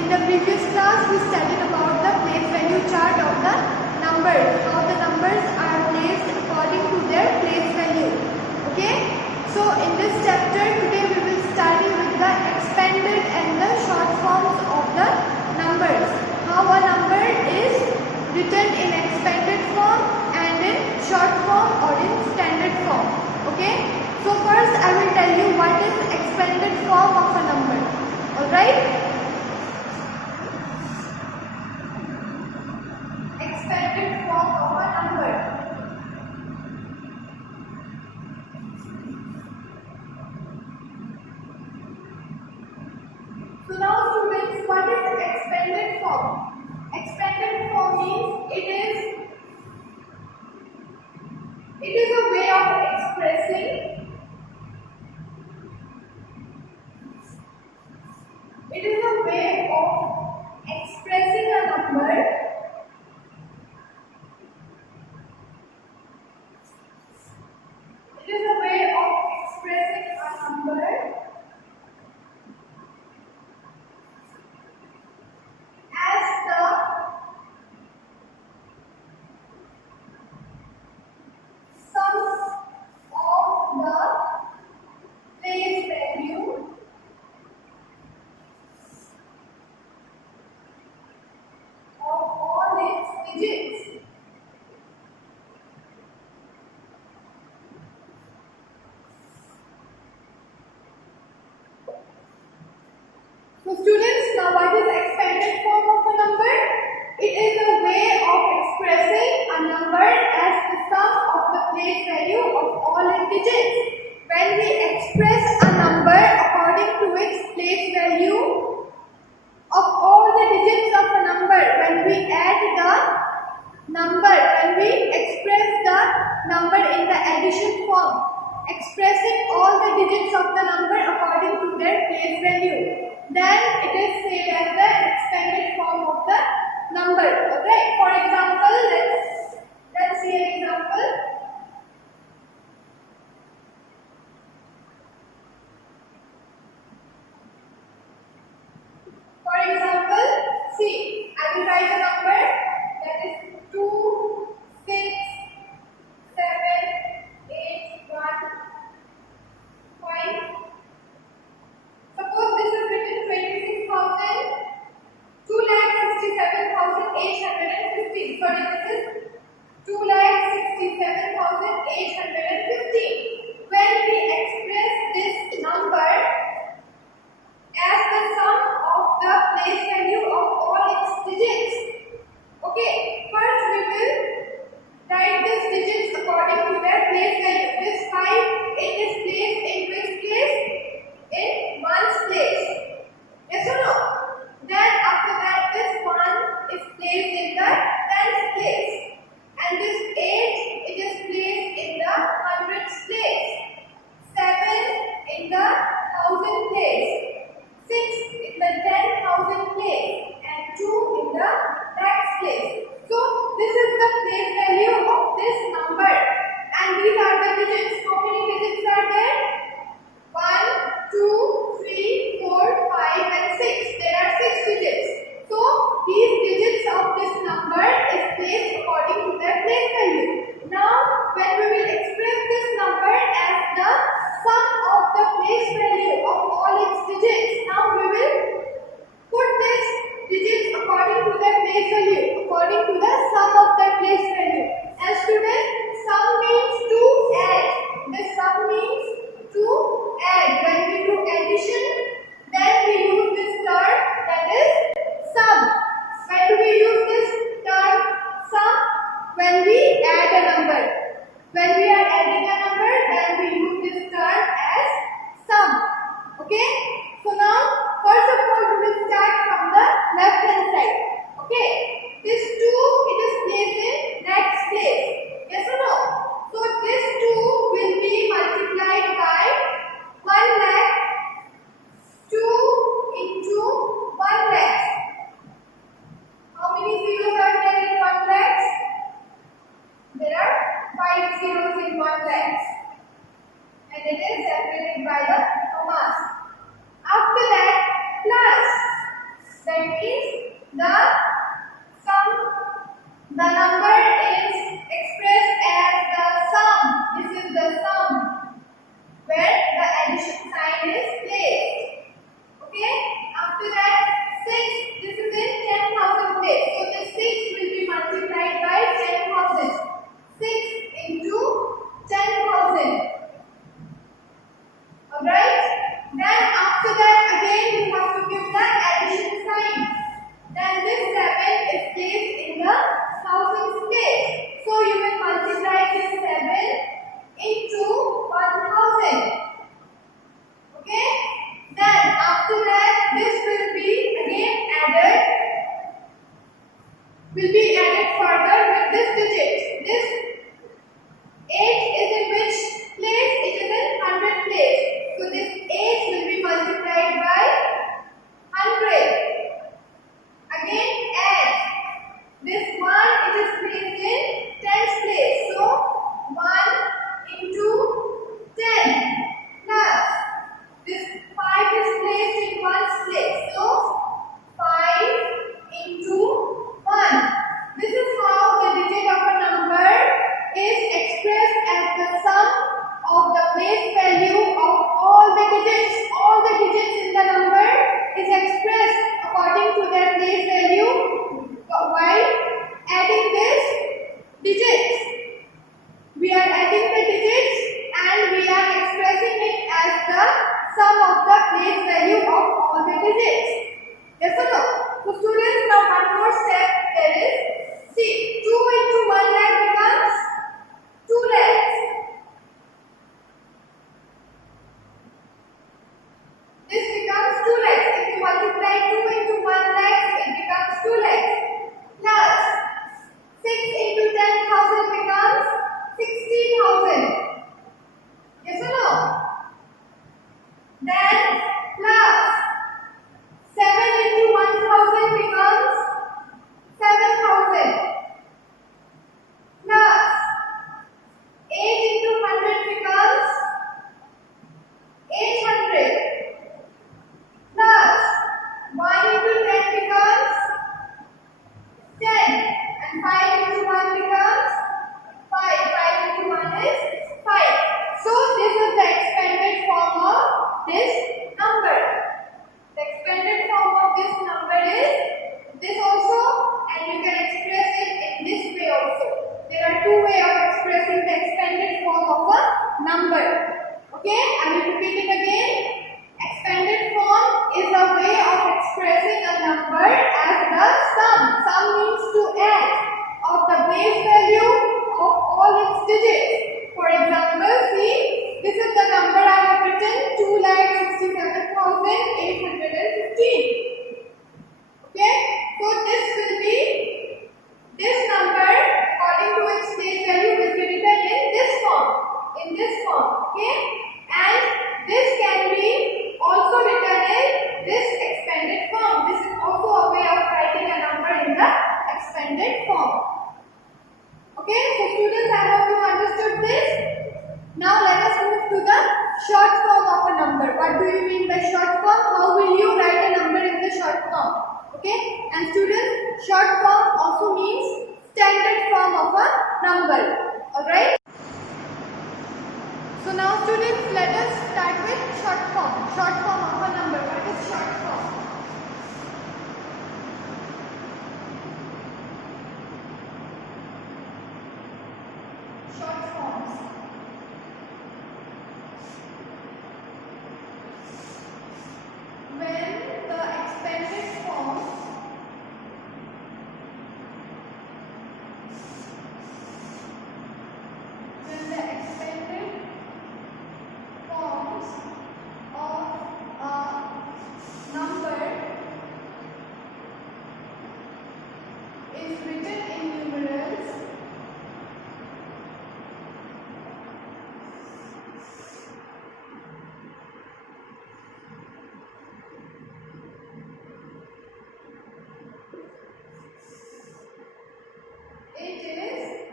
In the previous class, we studied about the place value chart of the numbers, how the numbers are placed according to their place value. Okay? So, in this chapter, today we will study with the expanded and the short forms of the numbers. How a number is written in expanded form and in short form or in standard form. Okay? So, first I will tell you what is expanded form of a number. Alright? Expanded form of a number. So now students, what is expanded form? Expanded form means it is a way of expressing a number as the sum of the place value of all its digits. So students, now what is expanded form of a number? It is a way of expressing a number as the sum of the place value of all its digits. When we express a number according to its place value of all the digits of a number, when we add the number, when we express the number in the addition form, expressing all the digits of the number according to their place value, then it is said as the expanded form of the number. Okay. For example, let's see an example. For example, see, I will write a number that is 2, 6, 7, 8, 1, 5. Suppose this is written 2,67,815. Sorry, this is 2,67,815. When we express this number as the sum of the place value of all its digits. Okay, first we will write these digits according to their place value. This 5, it is placed in which place? In ones place. Yes or no? Then after that this 1 is placed in the tens place. And this 8, it is placed in the hundreds place. 7 in the thousand place. 6 in the 10,000 place and 2 in the lakhs place. So this is the place value of this number, and these are the digits. How many digits are there? 1, 2, 3, 4, 5 and 6. There are 6 digits. So these digits of this number is placed according to their place value. Now when we will express this number as the sum of the place value of all its digits, now we will put these digits according to their place value, according to the sum of their place value. And students, sum means to add. The sum means to add. When we do addition, then we use this term, that is sum. When do we use this term sum? When we add a number. When we are adding a number, then we use this term as sum. Okay? So now, first of all, we will start from the left hand side. Okay? it further with this digit. This 8 is in which place? It is in 100 place. So this 8 will be multiplied by 100. Again add. This 1 it is placed in tens place. So 1 into 10 plus this 5 is placed in ones place. So 5 into 1. This is how the digit of a number is expressed as the sum of the place value of all the digits. All the digits in the number is expressed according to their place value while adding this digits. We are adding the digits and we are expressing it as the sum of the place value of all the digits. Yes or no? So students, now one more step there is, see, 2 into 1 lakh becomes 2 lakhs. This becomes 2 lakhs. If you multiply 2 into 1 lakh, it becomes 2 lakhs. Plus 6 into 10,000 becomes 60,000. Yes or no? Then plus 7 into 1,000 becomes 7,000. Plus 8 into 100 becomes 800. Plus 1 into 10 becomes 10. And 5 into 1 becomes 5. 5 into 1 is 5. So this is the expanded form of this number. The expanded form of this number is this also, and you can express it in this way also. There are two ways of expressing the expanded form of a number. Okay, I will repeat it again. Expanded form is a way of expressing a number as the sum. Sum means to add of the base value of all its digits. For example, see, this is the number I have written, 2,67,815. Okay, so this will be, this number according to its place value will be written in this form. Okay, and this can be also written in this expanded form. This is also a way of writing a number in the expanded form. Okay, so students, I hope you understood this. Now let us move to the short form of a number. What do you mean by short form? How will you write a number in the short form? Okay, and students, short form also means standard form of a number. Alright. So now students, let us start with short form. Short form of a number. What is short form? Short forms. When the expanded form is written in numerals, it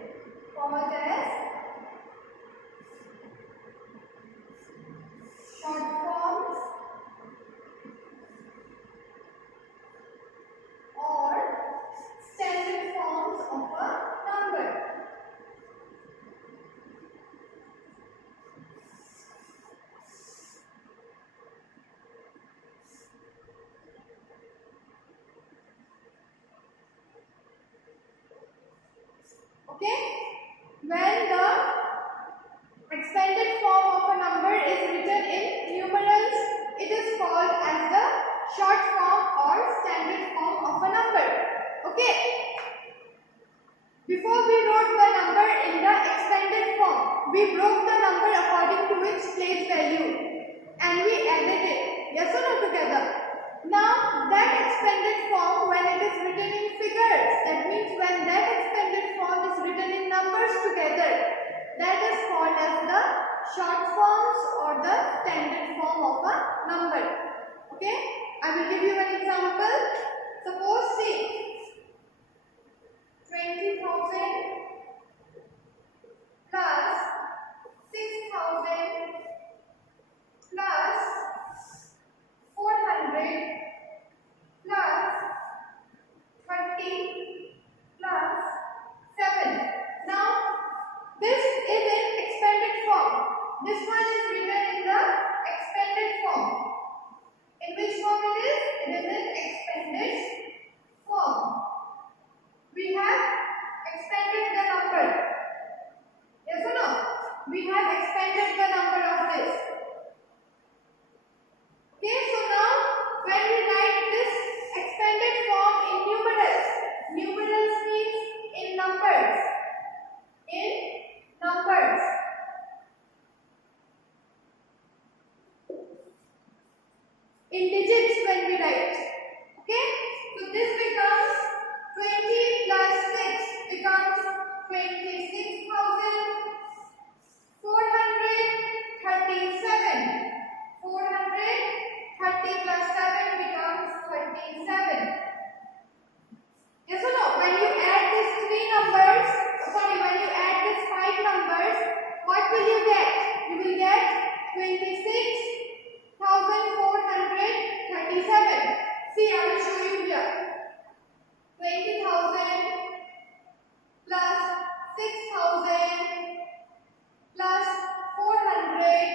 is called as short forms or standard forms of a number. Okay? When the expanded form of a number is written in numerals, it is called as the short form or standard form of a number. Okay? Before we wrote the number in the expanded form, we broke the number according to its place value and we added it. Yes or no together? Now that expanded form, when it is written in figures, that means when that expanded form is written in numbers together, that is called as the short forms or the standard form of a number. Okay, I will give you an example. Suppose see 20,000 plus 6,000 plus 400 plus 30 plus 7. Now this is in expanded form. This one is written in the expanded form. In which form it is? It is in expanded form. We have expanded the number. Yes or no? We have expanded the number of this. Okay, so now when we write this expanded form in numerals, numerals means in numbers. In numbers. In digits when we write. Okay, so this becomes 20 plus 6 becomes 26,437. 430 plus 7 becomes 37. Yes or no? When you add these three numbers, when you add these five numbers, what will you get? You will get 26,437. See, I will show you here. 20,000 plus 6,000 plus 400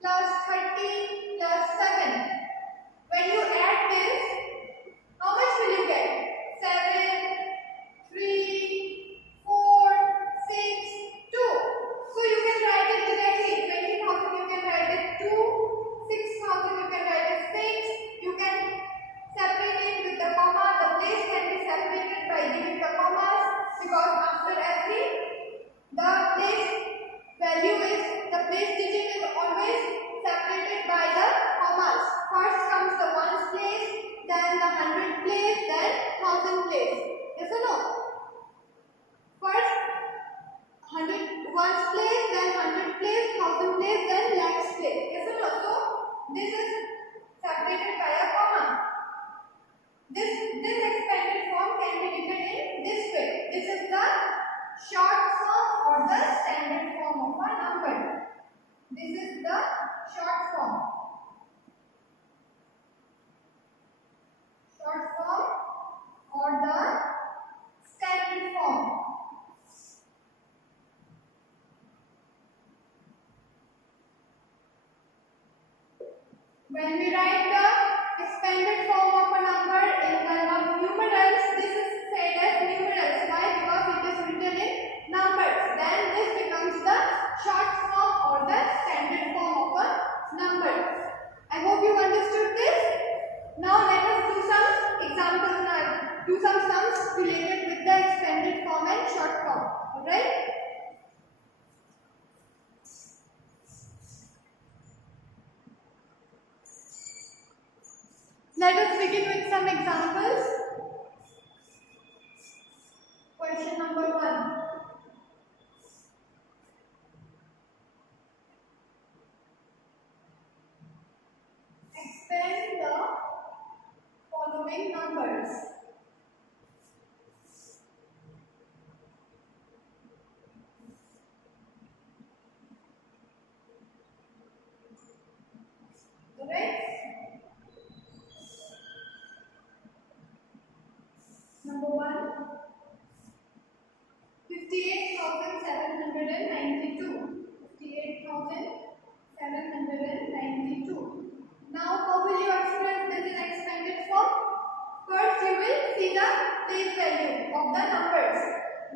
plus 30 plus 7. When you add this, how much will you get? 7, 3, 4, 6, 2. So you can write it directly. 20,000 you can write it 2, 6,000 you can write it 6. You can separate it with the comma. The place can be separated by giving the commas, because after every the place value is, the place digit is always separated by the commas. First comes the ones place, then the 100 place, then 1000 place. Yes or no? First 100 ones place, then 100 place, 1000 place, then lakhs place. Yes or no? So this is separated by a comma. This expanded form can be written in this way. This is the short form or the standard form of a number. This is the short form. Short form or the standard form. When we write the expanded form of a number in the numerals, this is said as numerals. Why? Because it is written in numbers. Then this becomes the short form or the standard form of a number. I hope you understood this. Now let us do some examples now. Do some sums related with the expanded form and short form. Alright? Let us begin with some examples. Question number 1. Expand the following numbers. Alright? Number 1, 58,792. 58,792. Now, how will you express this in expanded form? First, you will see the place value of the numbers.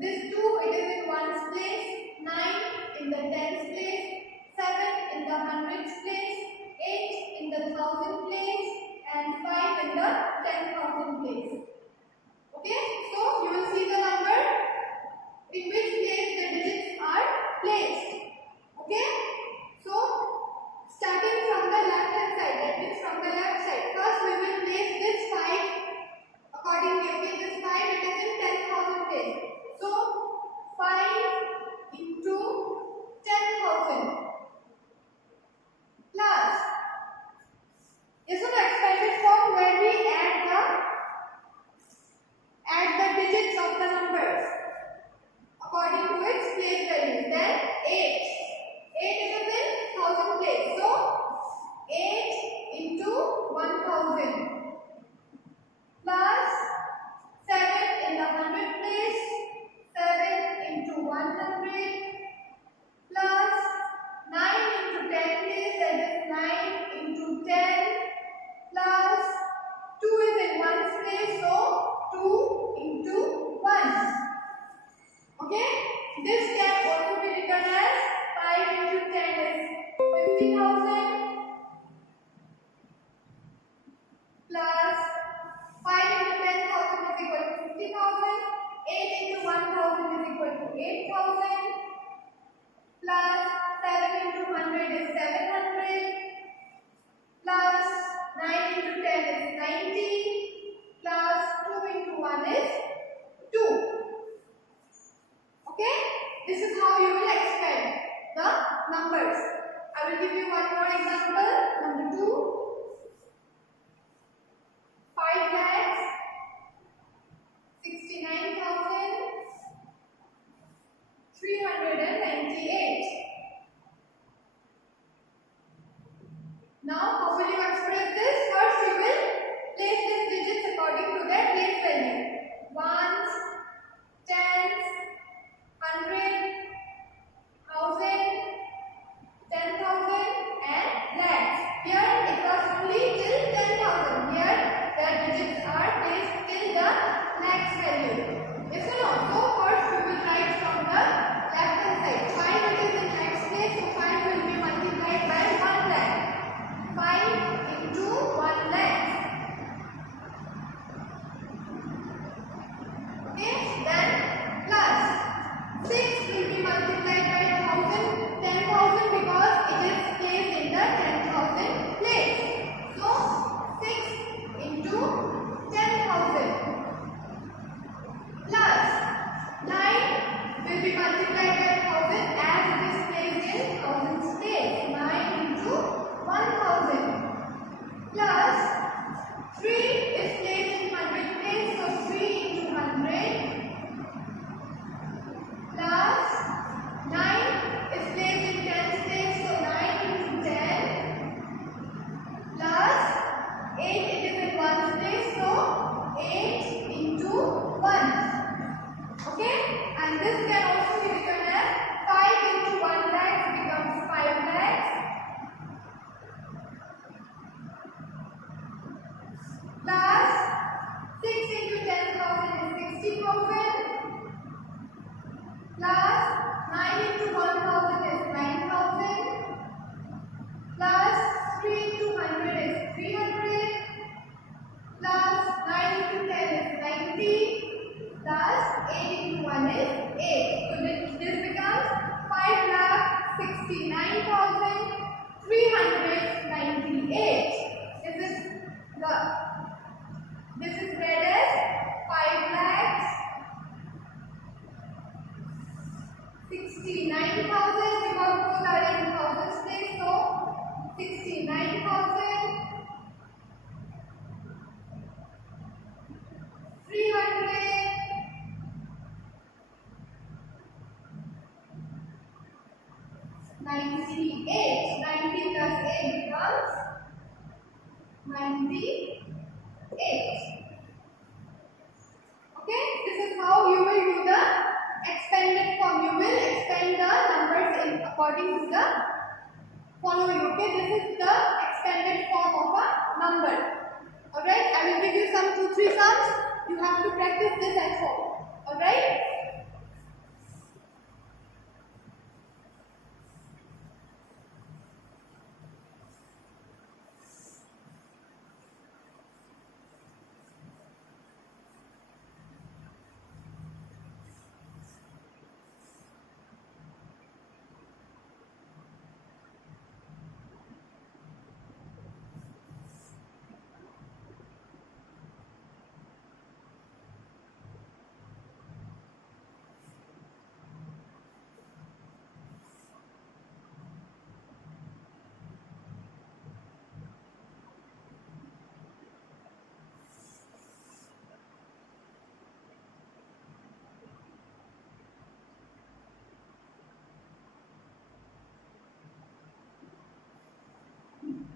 This 2, it is in ones place, 9 in the tens place, 7 in the hundreds place, 8 in the thousand place, and 5 in the 10,000 place. Okay, so you will see the number in which place the digits are placed. Okay, so starting from the left hand side, that means from the left side, first we will this can also be written as 5 into 10 is 50,000 plus 5 into 10,000 is equal to 50,000. 8 into 1,000 is equal to 8,000 plus 7 into 100 is 700 plus 9 into 10 is 90 plus 2 into 1 is 2. Okay? This is how you will expand the numbers. I will give you one more example. Number 2. 5 lakhs 69,398. Now, how will you express this? First, you will place these digits according to their place value. Ones, tens, 100, 1000, 10,000 and lakhs. Here it was only till 10,000. Here their digits are placed till the lakhs value. Yes or no? So first we will write from the left hand side. 5 it is in lakhs place, so 5 will be multiplied by 1 lakh. 5 into 1 lakh. Okay, then plus 6 will be multiplied by 1000 because it is placed in the 10,000 place. So 6 into 10,000 plus 9 will be multiplied by 1000 as it is placed in 1000 place. 9 into 1000 plus 3 is placed in 100 place, so 3 into 100 plus 9 is placed in 10 place, so 9 into 10 plus 8 it is in 1 place, so 8 into 1. Okay, and this can also be written as 5 into 1 lakh becomes 5 lakhs plus 6 into 10,000 is 60,000 plus 9 into 1,000 is 9,000 plus 3 into 100 is 300 plus 9 into 10 is 90 plus 8 into 1 is 8. So this becomes 5,69,398. This is read as 5,69,000 because both are in thousands place, so 69,398. 90 plus 8 becomes 98. Okay, this is how you will do the expanded form. You will expand the numbers according to the following. Okay, this is the expanded form of a number. Alright, I will give you some 2-3 sums. You have to practice this at home. Alright.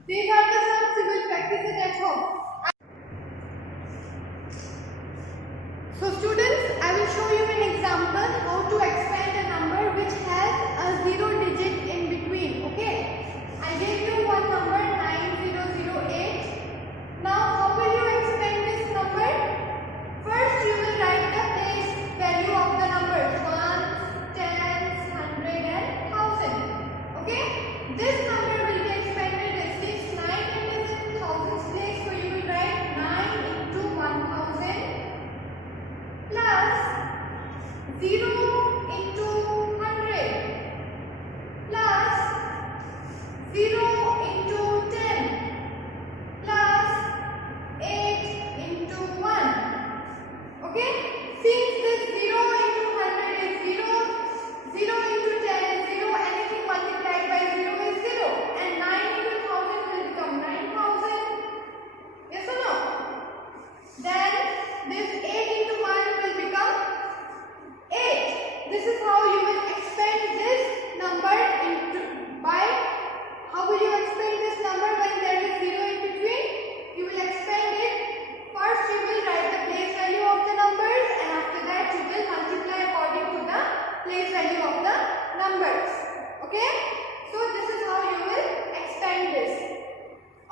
These are the sums you will practice it at home. So students, I will show you an example how to expand a number which has a 0 digit in between. Okay, I gave you one number 9008. Now how will you expand this number? First you will write the place value of the numbers 1, 10, 0 into 100 plus 0 into 10 plus 8 into 1. Okay? Since this 0 into 100 is 0, 0 into 10 is 0, anything multiplied by 0 is 0. And 9 into 1000 will become 9000. Yes or no? Then this 8 into 1 will become 8. This is how you will expand this number into by. How will you expand this number when there is 0 in between? You will expand it. First you will write the place value of the numbers, and after that you will multiply according to the place value of the numbers. Okay? So this is how you will expand this.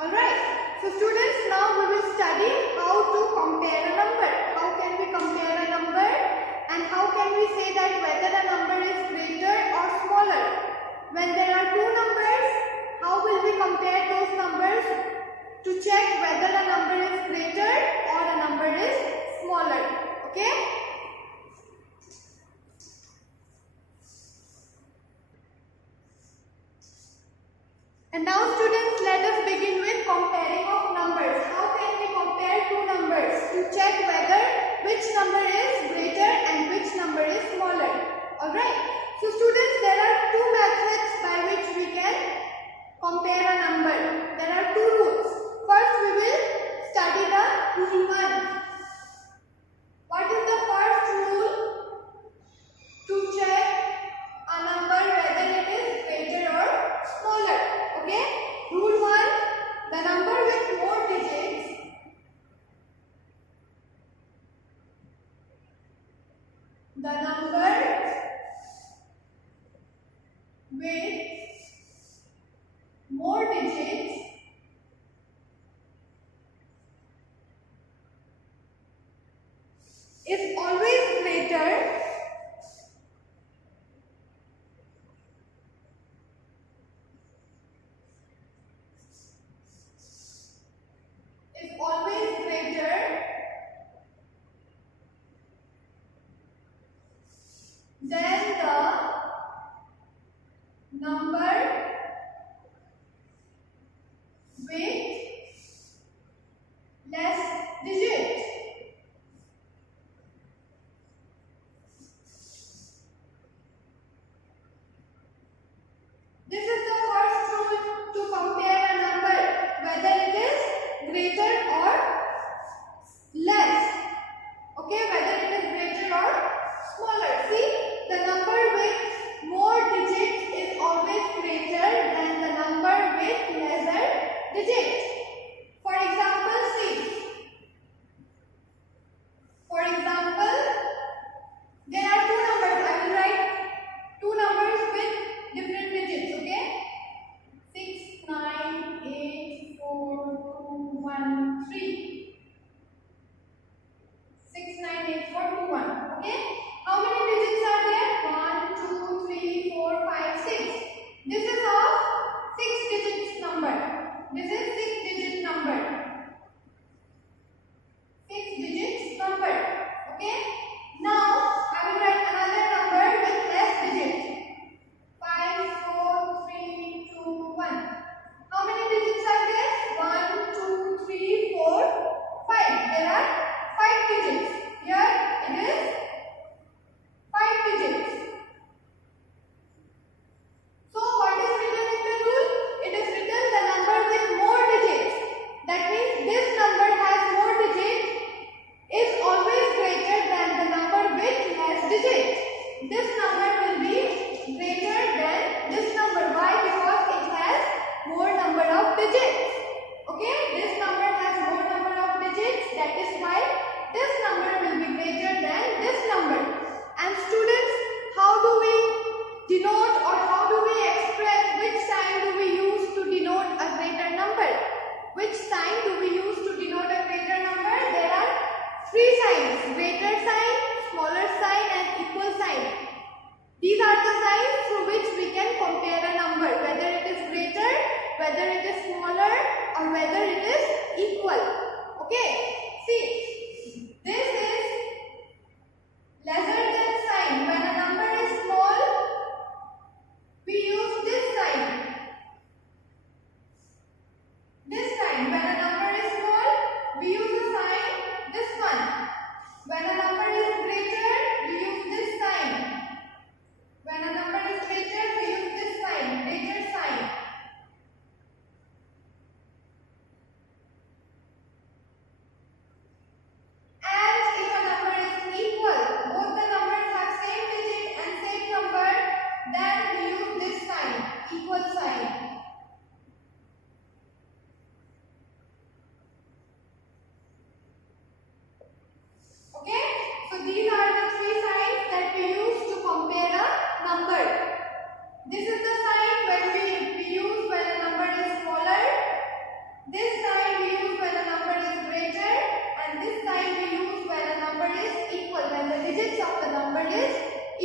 Alright. So students, now we will study how to compare a number. How can we compare a number? And how can we say that whether a number is greater or smaller? When there are two numbers, how will we compare those numbers to check whether a number is greater or a number is smaller? Okay? And now students, let us begin with comparing of numbers. How can we compare two numbers to check whether which number is greater and which number is smaller? Alright. So students, there are two methods by which we can compare a number. There are two rules. First we will study the rule 1. What is the first rule to check a number whether it is greater or smaller? Okay? Rule 1, the number with more digits is always greater than the number with less digits. This is the first rule to compare a number, whether it is greater or less. Okay, whether it is greater or smaller. See, the number with more digits is always greater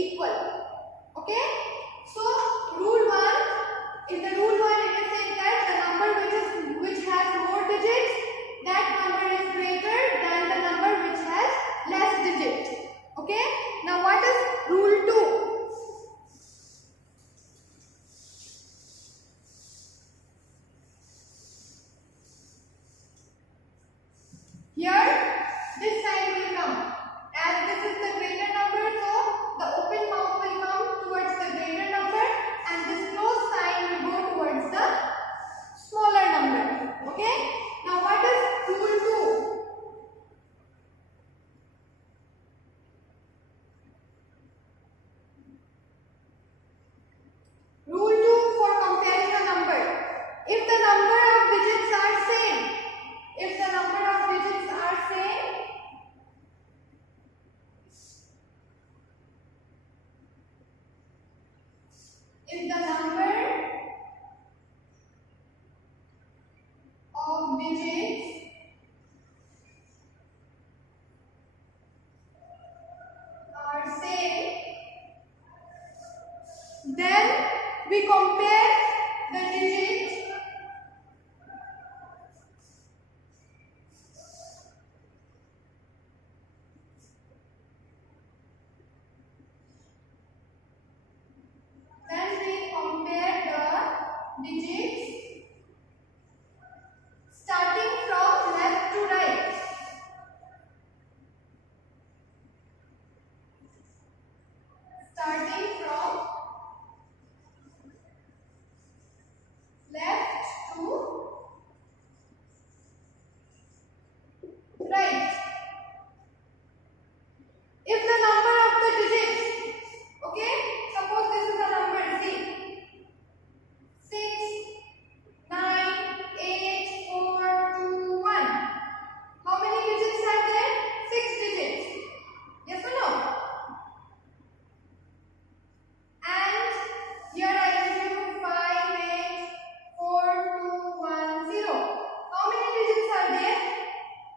equal. Okay? So rule 1, in the rule 1 it is saying that the number which has more digits, that number is greater than the number which has less digits. Okay? Now what is rule 2? Here, this sign will come. As this is the greater number, so the open mouth will come towards the greater number and this closed sign will go towards the smaller number. Okay? Now what is rule 2? Rule 2 for comparing a number. If the number of digits are same, if the number of digits are same, if the number of digits are same, then we compare the digits starting from left to right. Starting from left to right. If the number of the digits, okay, suppose this is a number Z, 6, 9, 8, 4, 2, 1. How many digits are there? 6 digits. Yes or no? And here I give you 5, 8, 4, 2, 1, 0. How many digits are there?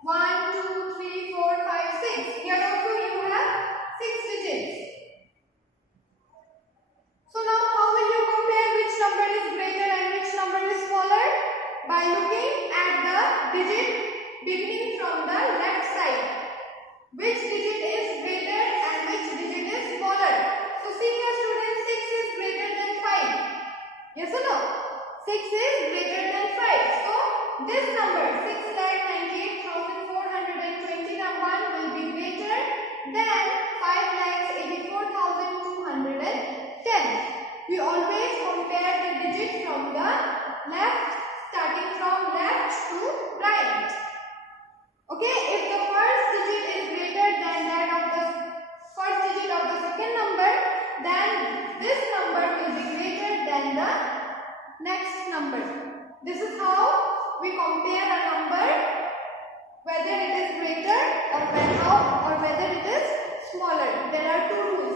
1, 2, 3, 4, 5, 6. Here also you have 6 digits. So now how will you compare which number is greater and which number is smaller? By looking at the digit beginning from the left side. Which digit is greater and which digit is smaller? So senior students, 6 is greater than 5. Yes or no? 6 is greater than 5. So this number 6,98,421 will be greater than 5,84,210. We always compare the digits from the left, starting from left to right. Okay, if the first digit is greater than that of the first digit of the second number, then this number will be greater than the next number. This is how we compare a number, whether it is greater or whether it is smaller. There are two rules.